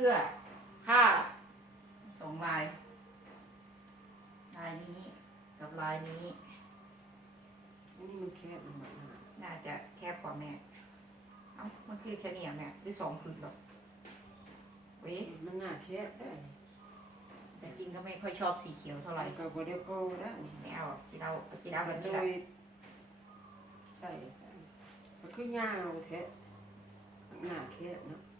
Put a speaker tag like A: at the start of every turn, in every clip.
A: สื้อผ้าสองลาย ลายนี้กับลายนี้
B: อันนี้มันแคบมันหนา
A: น่าจะแคบกว่าแม่ เอ้ามันคือแค่นี้อะแม่หรือสองผืนหรอเว้ย
B: มันหนาแคบได้
A: แต่จริงก็ไม่ค่อยชอบสีเขียวเท่าไหร่
B: ก็บ่ได้พอได้นี่
A: ไม่เอาจีเอาจีเอาแบบ
B: โด
A: นี้แหละ
B: ยใส่ใส่มันคือยาวแท้หนาแคบเนาะ
A: อันนี้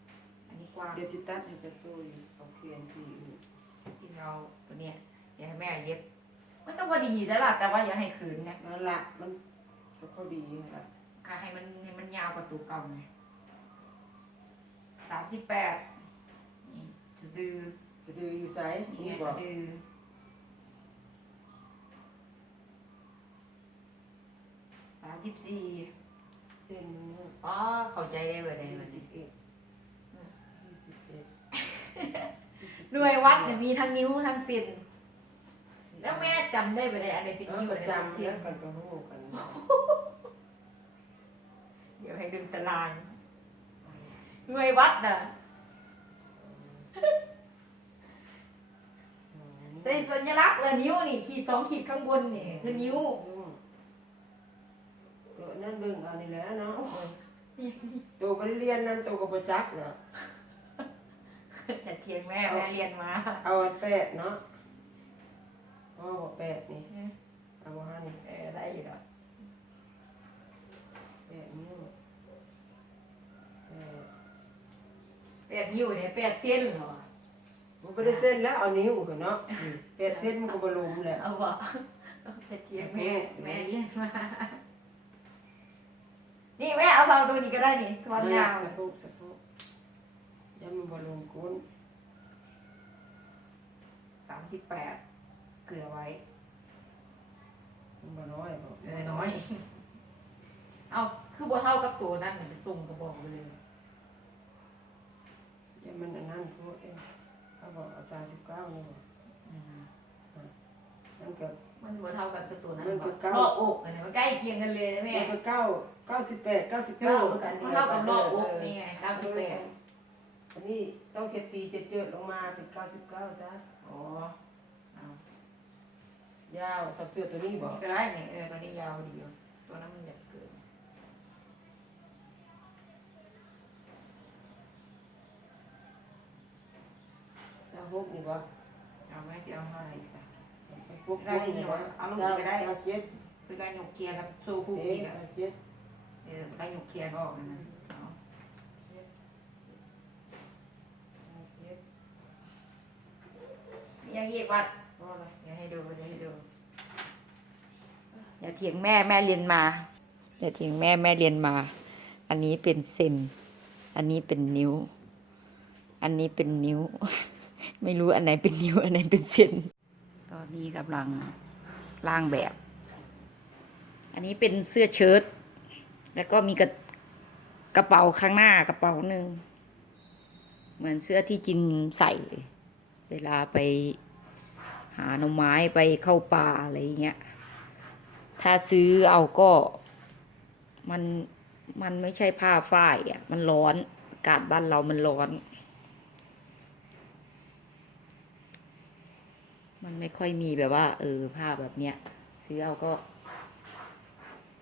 A: กว้าง
B: เดี๋ยวสิตัดให้จะโดยเอาเขียนสีอื่น
A: จริงเอาตัวเนี้ยอย่าให้แม่เย็บ มันก็พอดีอยู่แล้วล่ะแต่ว่าอย่าให้ขืนนะ
B: แล้วละมันก็พอดีละ
A: ค่ะให้มันให้มันยาวกว่าตัวเก่าไงสามสิบแปดนี่สะดือ
B: สะดืออยู่ไส
A: นี่
B: นี่
A: ไง
B: บ่
A: สะดือสามสิบสี่
B: เส้นนึงเนาะ
A: อ๋อเข้าใจได้เลยได้
B: ยี่
A: เลย
B: สิบเอ็ดยี่สิบเอ็ด
A: หน่วยวัดเนี่ยมีทั้งนิ้วทั้งเส้นแล้วแม่จำได้ไปเลยอันไหนเป็น
B: เออ
A: นิ้ว
B: ป
A: อั
B: ระ
A: นไหนเป็น
B: จำ
A: เส้
B: แล้
A: น
B: วกันก็รู้กัน
A: เดี๋ยวให้ดึงตารางหน่วยวัดน่ะใส่สัญลักษณ์เลยนิ้วนี่ขีดสองขีดข้างบนนี่คือนิ้ว
B: ก็นั่นเบิ่งเอานี่แหละเนาะตัวบ่ได้เรียนนั่นตัวก็บ่จักเนาะ
A: จะเทียงแม่แม่เรียนมา
B: เอาอันแปดเนาะเอาบ่แปดนี่เอาบ่ห้านี่
A: เออได้อยู่แล้ว
B: แปดนิ้วแปด
A: แปดนิ้วเนี่ยแปดเส้นเหรอ
B: มันบ่ได้เส้นแล้วเอานิ้วกันเนาะอืมแปดเส้นมันก็บ่ลมแล้ว
A: เอาบ่จะเทียงแม่แม่เรียนมานี่แม่เอาสองตัวนี้ก็ได้นี่ตัวยาว
B: สะโพกสะโพก ยันมันบ่ลงก้น
A: สามสิบแปดเกลือไว้
B: มันบ่น้อยบ่
A: เออน้อย เอาคือบ่เท่ากับตัวนั่นไปส่งกระบอกไปเลย
B: ยันมันอันนั้นโพดเองเขาบอกเอา39นี่บ่
A: อืม
B: มันก็
A: มันบ่เท่ากันกับตัวนั้น
B: มันก็เก้า
A: รอบอกอันนี้มันใกล้เคียงกันเลยนะแม่
B: มันก็เก้าเก้าสิบแปดเก้าสิบ
A: เท่า
B: เก้าเหมือนกันนี่
A: เท่ากับรอบอกนี่ไงเก้าสิบแปด
B: อันนี้ต้องเฮ็ดฟรีเจิดๆลงมาเป็นเก้าสิบเก้าซะ
A: อ๋อเอา
B: ยาวสับเสื้อตัวนี้บ่
A: นี่ก็ได้เนี่ยเออตัวนี้ยาวดีอยู่ตัวนั้นมันใหญ่เกิน
B: สะโพกนี่บ่
A: เอาไหมจะเอาอะไรอีกสัก
B: พวกพวกนี่บ่
A: เอาลงอีกก็ได้
B: สาวเจ็ด
A: คือได้หยกเคลียร์กับโซ่คู่
B: เอ๊ะ
A: นี่แหละ
B: สาวเจ็ด
A: เออได้หยกเคลียร์ก็ออกนะเอา
B: สาวเจ็ด
A: ยังอีกวัด
B: อละ
A: เดี๋ยวให้ดูเดี๋ยวให้ดูอย่าเถียงแม่แม่เรียนมาอย่าเถียงแม่แม่เรียนมา อันนี้เป็นเซนอันนี้เป็นนิ้ว อันนี้เป็นนิ้ว ไม่รู้อันไหนเป็นนิ้ว อันไหนเป็นเซนตอนนี้กำลังล่างแบบ อันนี้เป็นเสื้อเชิ้ตแล้วก็มีกระกระเป๋าข้างหน้ากระเป๋าหนึ่งเหมือนเสื้อที่จินใส่ เวลาไปหาหน่อไม้ไปเข้าป่าอะไรเงี้ย ถ้าซื้อเอาก็มันมันไม่ใช่ผ้าฝ้ายอะ มันร้อน อากาศบ้านเรามันร้อน มันไม่ค่อยมีแบบว่า เออผ้าแบบเนี้ยซื้อเอาก็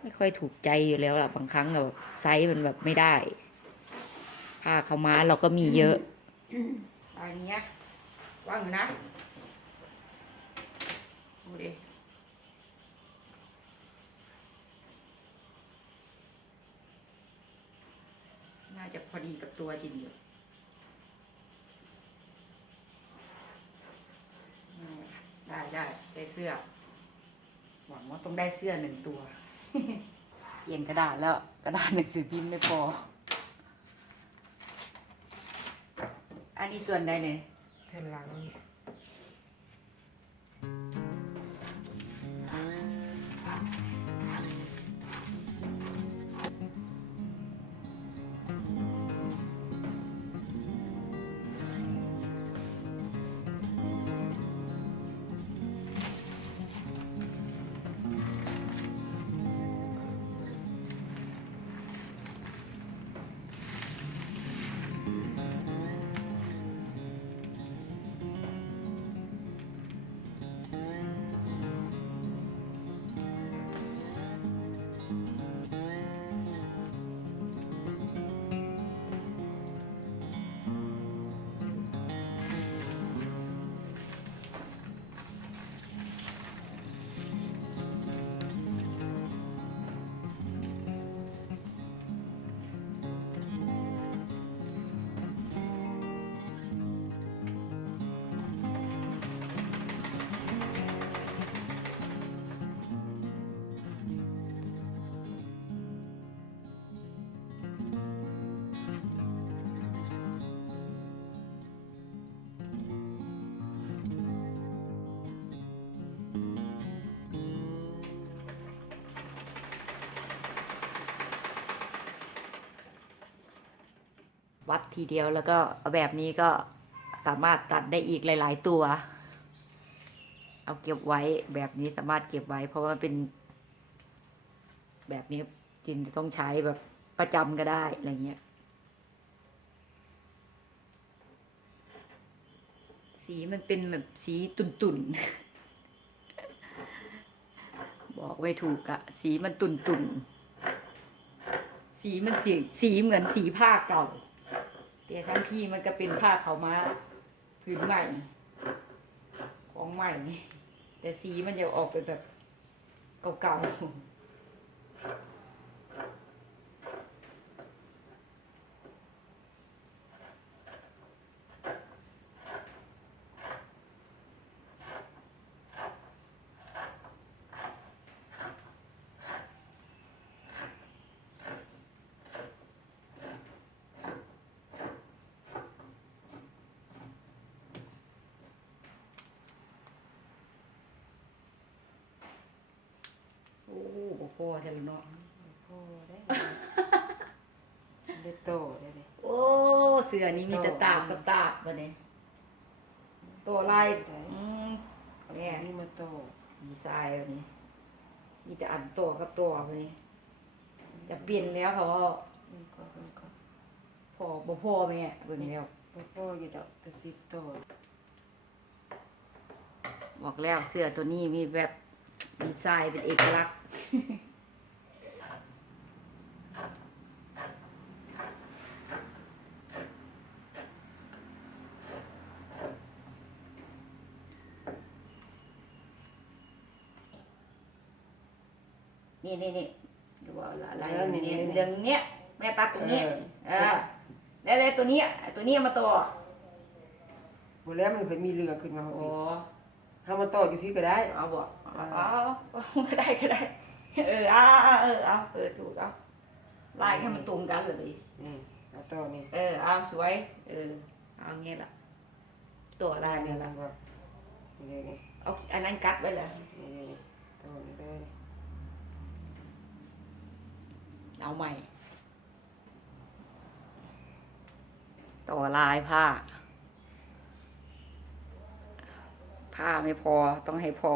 A: ไม่ค่อยถูกใจอยู่แล้วล่ะบางครั้งแบบไซส์มันแบบไม่ได้ ผ้าเขาม้าเราก็มีเยอะอันเนี้ย ว่างอยู่นะ ดูดิน่าจะพอดีกับตัวจริงอยู่อืมได้ได้ได้เสื้อ หวังว่าต้องได้เสื้อหนึ่งตัวเขียนกระดาษแล้วกระดาษหนังสือพิมพ์ไม่พอ อันนี้ส่วนใดเนี่ย
B: แผ่นหลัง
A: วัดทีเดียวแล้วก็แบบนี้ก็สามารถตัดได้อีกหลาย ๆ ตัว เอาเก็บไว้แบบนี้สามารถเก็บไว้ เพราะว่ามันเป็น แบบนี้จินจะต้องใช้แบบประจำก็ได้อะไรเงี้ย สีมันเป็นแบบสีตุ่นตุ่นๆบอกไม่ถูกอะสีมันตุ่นตุ่นๆสีมันสีสีเหมือนสีผ้าเก่า แต่ทั้งที่มันก็เป็นผ้าเขามาผืนใหม่ ของใหม่ แต่สีมันจะออกเป็นแบบเก่าๆ บ่พอเท่าเนาะ
B: พ่อได้ได้โตได้เลย
A: โอ้เสือนี้มีแต่ตาบกับตาบวันนี้ตัวลายอืม
B: เอา
A: แม่
B: ตัวนี้มาโต
A: ดีไซน์วันนี้ มีแต่อันตัวกับตัววันนี้ จะเปลี่ยนแล้วเขาว่า
B: นี่ก็มันก็
A: พอบ่พอแม่เบิ่งแล้ว
B: บ่พ่ออยู่ดอกแต่สิบโต
A: บอกแล้วเสื้อตัวนี้มีแบบดีไซน์เป็นเอกลักษณ์ นี่นี่นี่ดูว่าอะไรเนี่ยเรื่องเนี้ยแม่ตัดตรงนี้เออแล้วแล้วตัวเนี้ยตัวเนี้ยมาต่อ
B: บ่แล้วมันเคยมีเรือขึ้นมา
A: โอ้
B: เฮามาโตอยู่พี่ก็ได้
A: เอาบ่เอาเอาเอาก็ได้ก็ได้ เออเอาเอาเออเอาเออถูกเอาลายให้มันตรงกันเลย
B: นี่เอาโตนี่
A: เออเอาสวย เออ เอาเงี้ยละตัวลายเนี่ยละ
B: ว่านี่นี่
A: เอาอันนั้นกัดไว้เลย
B: นี่นี่โตนี่เลย
A: เอาใหม่ ต่อลายผ้า ผ้าไม่พอต้องให้พอ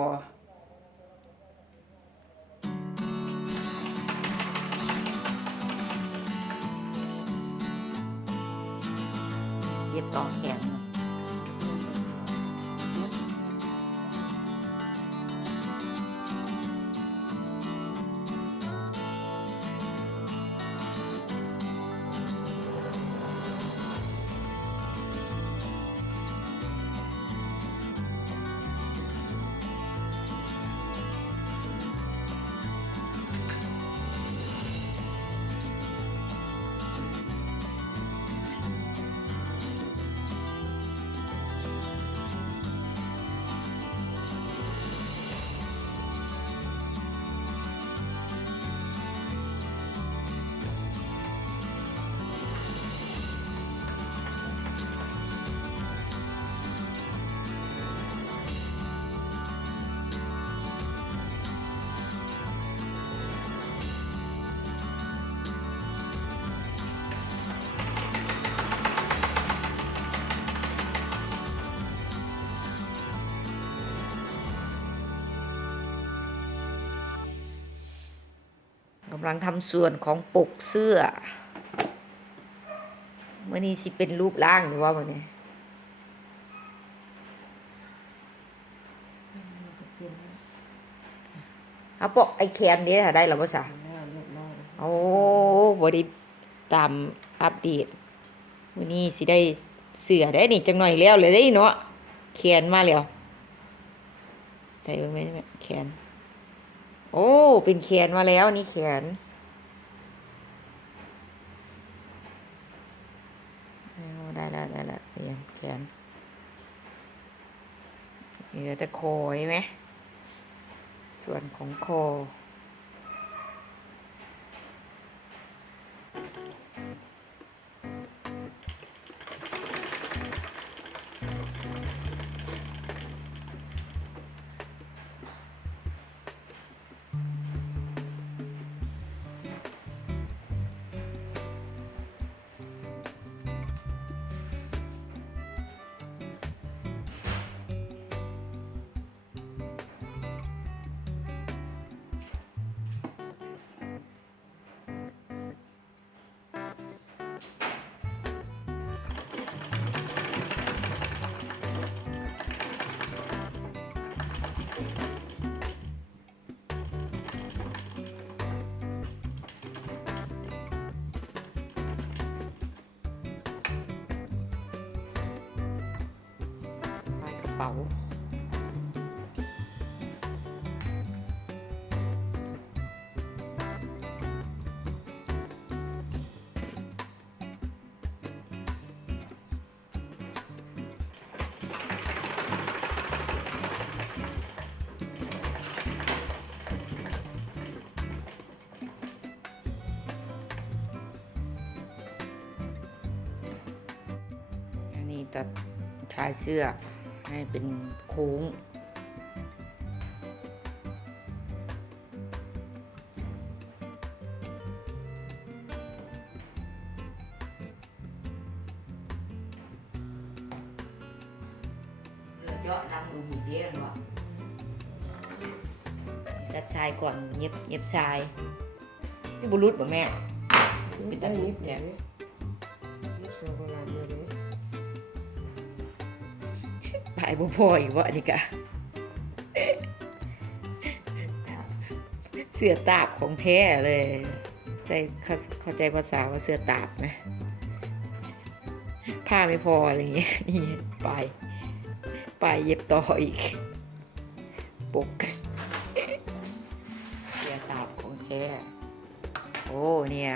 A: ำลังทำส่วนของปกเสื้อเมื่อนี้สิเป็นรูปร่างหรือว่าวันนี้เอาปกไอแขนนี้ได้หรือภาษา
B: แล้วเรียบร้อย
A: โอ้บไดิตามอัปเดตมื่อนี้สิได้เสือได้นี่จังหน่อยแล้วเลยได้เนาะแขนมาแล้วใจเอ้ยไหมแขน โอ้ เป็นแขนมาแล้วนี่แขนได้แล้วได้แล้วเรียงแขนเหลือแต่คอใช่ไหมส่วนของคอ ป๋าอันนี้ตัดชายเสื้อ ให้เป็นโค้ง เยอะนำดูหุ่นเดียนวะตัดชายก่อนเย็บเย็บชาย ที่บุรุษบ่แม่
B: นี่ได้นิดเดียวนิดโซโบราา
A: ยบ่พออีกวะนี่กะเสื้อตาบของแท้เลยใจเข้าเข้าใจภาษาว่าเสื้อตาบไหมผ้าไม่พออะไรเงี้ยนี่ปลายปเย็บต่ออีกปกเสื้อตาบของแท้โอ้เนี่ย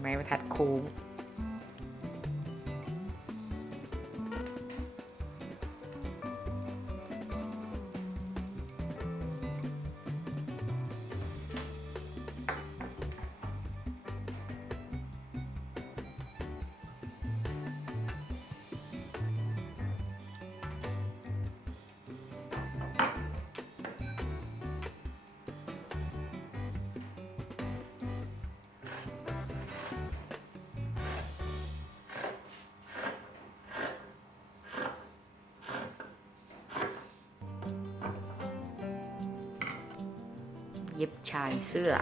A: ไม้บรรทัดโค้ง เย็บชายเสื้อ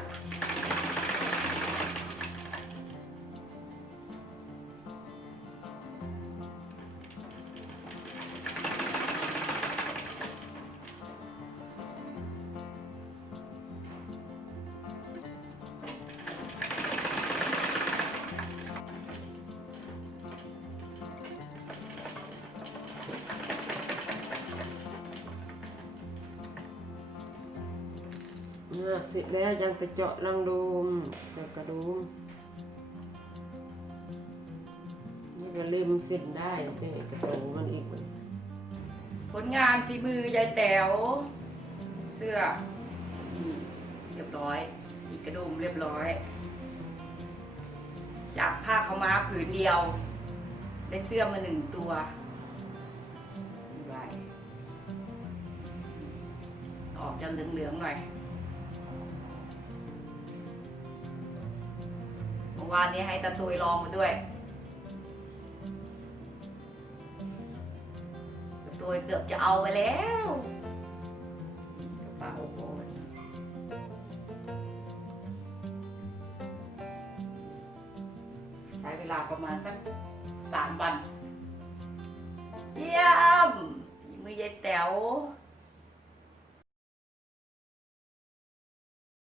B: เนี่ยเสร็จแล้วยังไปเจาะรังดูมใส่กระดุมนี่ก็เล็มเส้นได้แต่กระโตมันอีกมัน
A: ผลงานฝีมือยายแต๋วเสื้อนี่เรียบร้อย อีกกระดุมเรียบร้อย จากผ้าเขาวม้าผืนเดียว ได้เสื้อมาหนึ่งตัวไว้ออกจะเหลืองๆหน่อย วานนี้ให้ตาตุยลองมาด้วยตัวเกือบจะเอาไปแล้วกระเป๋าโบนี่ใช้เวลาประมาณสักสามวัน เยี่ยมมือยายแต๋ว